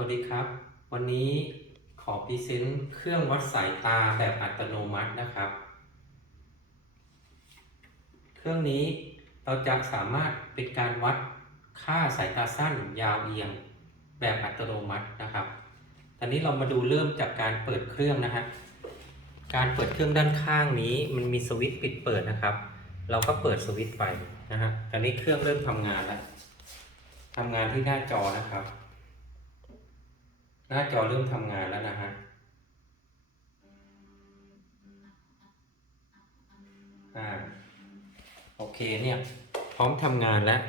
วัสดีครับ วันนี้ขอพรีเซนต์เครื่องวัดสายตาแบบอัตโนมัตินะครับ เครื่องนี้เราจะสามารถเป็นการวัดค่าสายตาสั้นยาวเอียงแบบอัตโนมัตินะครับ ตอนนี้เรามาดูเริ่มจากการเปิดเครื่องนะฮะ การเปิดเครื่องด้านข้างนี้มันมีสวิตช์ปิดเปิดนะครับ เราก็เปิดสวิตช์ไปนะฮะ ตอนนี้เครื่องเริ่มทำงานแล้วทำงานที่หน้าจอนะครับ หน้าจอเริ่มทำงานแล้วนะฮะอ่าโอเคเนี่ย พร้อมทำงานแล้ว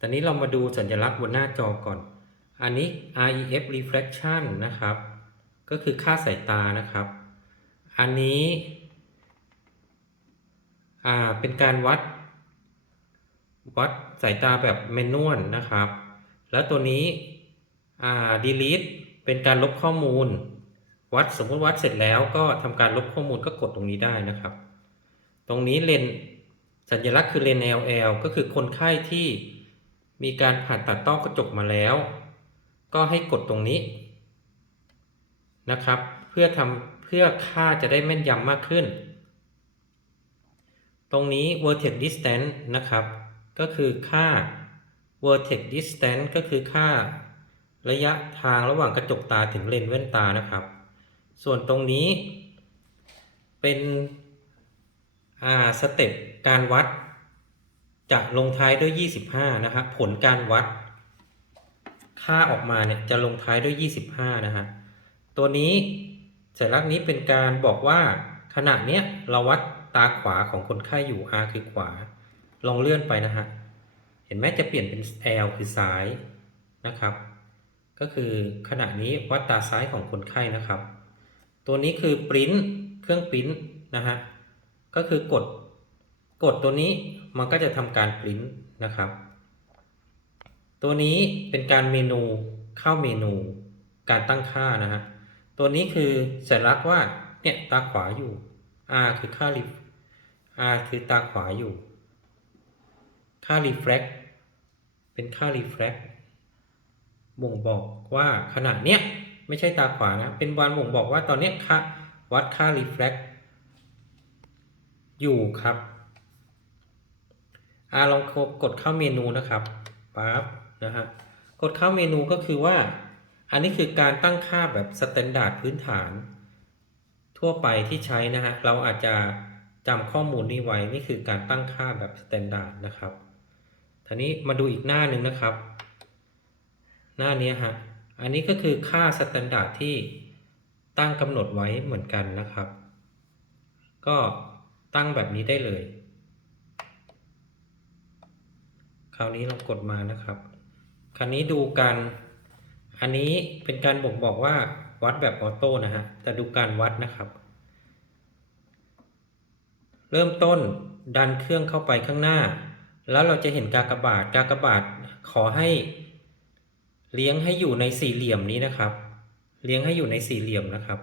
ตอนนี้เรามาดูสัญลักษณ์บนหน้าจอก่อน อันนี้ REF reflection นะครับ ก็คือค่าสายตานะครับ อันนี้อ่าเป็นการวัด วัดสายตาแบบแมนนวลนะครับ แล้วตัวนี้อ่า delete เป็นการลบข้อมูล วัดสมมติวัดเสร็จแล้วก็ทำการลบข้อมูลก็กดตรงนี้ได้นะครับ ตรงนี้เลนสัญลักษณ์คือเลน LL ก็คือคนไข้ที่มีการผ่าตัดต้อกระจกมาแล้ว ก็ให้กดตรงนี้นะครับ เพื่อทำเพื่อค่าจะได้แม่นยำมากขึ้น ตรงนี้ vertex distance นะครับ ก็คือค่า vertex distance ก็คือค่า ระยะทางระหว่างกระจกตาถึงเลนส์แว่นตานะครับ ส่วนตรงนี้ เป็นสเต็ปการวัด จะลงท้ายด้วย 25 นะครับผลการวัด ค่าออกมาเนี่ยจะลงท้ายด้วย 25 นะฮะตัวนี้สัญลักษณ์นี้เป็นการบอกว่าขณะเนี้ยเราวัดตาขวาของคนไข้อยู่ R คือขวา ลองเลื่อนไปนะฮะ เห็นไหมจะเปลี่ยนเป็น L คือซ้ายนะครับ ก็คือขณะนี้วัดตาซ้ายของคนไข้นะครับ ตัวนี้คือปริ้นเครื่องปริ้นนะฮะก็คือกดกดตัวนี้มันก็จะทำการปริ้นนะครับ ตัวนี้เป็นการเมนูเข้าเมนูการตั้งค่านะฮะตัวนี้คือสัญลักษณ์ว่าเนี่ยตาขวาอยู่ R คือค่า ref R คือตาขวาอยู่ ค่า refract เป็นค่า refract บ่งบอกว่าขนาดเนี้ยไม่ใช่ตาขวานะ เป็นวันบ่งบอกว่าตอนเนี้ยค่าวัดค่า refract อยู่ครับอ่าลองกดเข้าเมนูนะครับปั๊บนะฮะกดเข้าเมนูก็คือว่า อันนี้คือการตั้งค่าแบบสแตนดาร์ดพื้นฐาน ทั่วไปที่ใช้นะฮะเราอาจจะจำข้อมูลนี้ไว้ นี่คือการตั้งค่าแบบสแตนดาร์ดนะครับทีนี้มาดูอีกหน้าหนึ่งนะครับ หน้านี้ฮะ อันนี้ก็คือค่าสแตนดาร์ดที่ตั้งกำหนดไว้เหมือนกันนะครับ ก็ตั้งแบบนี้ได้เลย คราวนี้เรากดมานะครับ คราวนี้ดูการอันนี้เป็นการบ่งบอกว่าวัดแบบออโต้นะฮะ แต่ดูการวัดนะครับ เริ่มต้นดันเครื่องเข้าไปข้างหน้า แล้วเราจะเห็นกากบาท กากบาทขอให้ เลี้ยงให้อยู่ในสี่เหลี่ยมนี้นะครับ เลี้ยงให้อยู่ในสี่เหลี่ยมนะครับ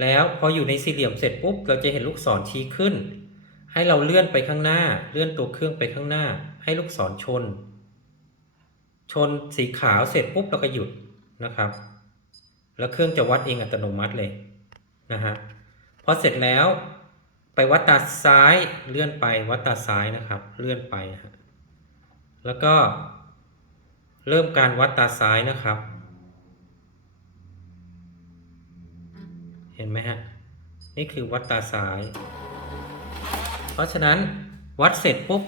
แล้วพออยู่ในสี่เหลี่ยมเสร็จปุ๊บ เราจะเห็นลูกศรชี้ขึ้น ให้เราเลื่อนไปข้างหน้า เลื่อนตัวเครื่องไปข้างหน้า ให้ลูกศรชน ชนสีขาวเสร็จปุ๊บเราก็หยุดนะครับ แล้วเครื่องจะวัดเองอัตโนมัติเลยนะฮะ พอเสร็จแล้วไปวัดตาซ้ายเลื่อนไปวัดตาซ้ายนะครับ เลื่อนไปฮะแล้วก็ เริ่มการวัดตาซ้ายนะครับ เห็นไหมฮะ นี่คือวัดตาซ้าย เพราะฉะนั้นวัดเสร็จปุ๊บ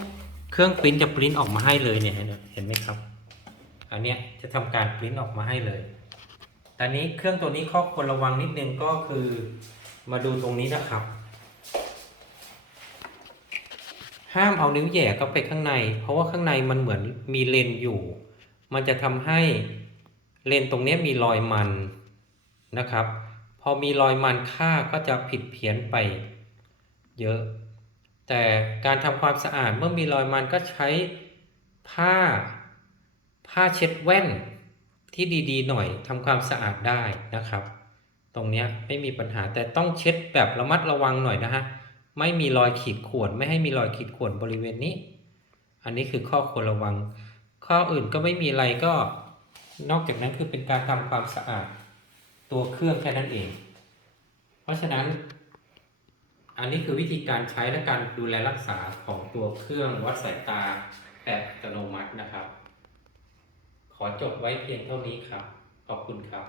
เครื่องปริ้นจะปริ้นออกมาให้เลยเนี่ยเห็นไหมครับ อันเนี้ยจะทำการปริ้นออกมาให้เลยตอนนี้เครื่องตัวนี้ข้อควรระวังนิดนึงก็คือมาดูตรงนี้นะครับ ห้ามเอานิ้วแย่เข้าไปข้างใน เพราะว่าข้างในมันเหมือนมีเลนอยู่ มันจะทำให้เลนตรงนี้มีรอยมันนะครับ พอมีรอยมันค่าก็จะผิดเพี้ยนไปเยอะ แต่การทำความสะอาดเมื่อมีรอยมันก็ใช้ผ้าผ้าเช็ดแว่นที่ดีๆ หน่อยทำความสะอาดได้นะครับ ตรงนี้ไม่มีปัญหาแต่ต้องเช็ดแบบระมัดระวังหน่อยนะฮะไม่มีรอยขีดข่วนไม่ให้มีรอยขีดข่วนบริเวณนี้ อันนี้คือข้อควรระวัง ข้ออื่นก็ไม่มีอะไรก็นอกจากนั้นคือเป็นการทำความสะอาดตัวเครื่องแค่นั้นเอง เพราะฉะนั้น อันนี้คือวิธีการใช้และการดูแลรักษาของตัวเครื่องวัดสายตาแบบอัตโนมัตินะครับ ขอจบไว้เพียงเท่านี้ครับ ขอบคุณครับ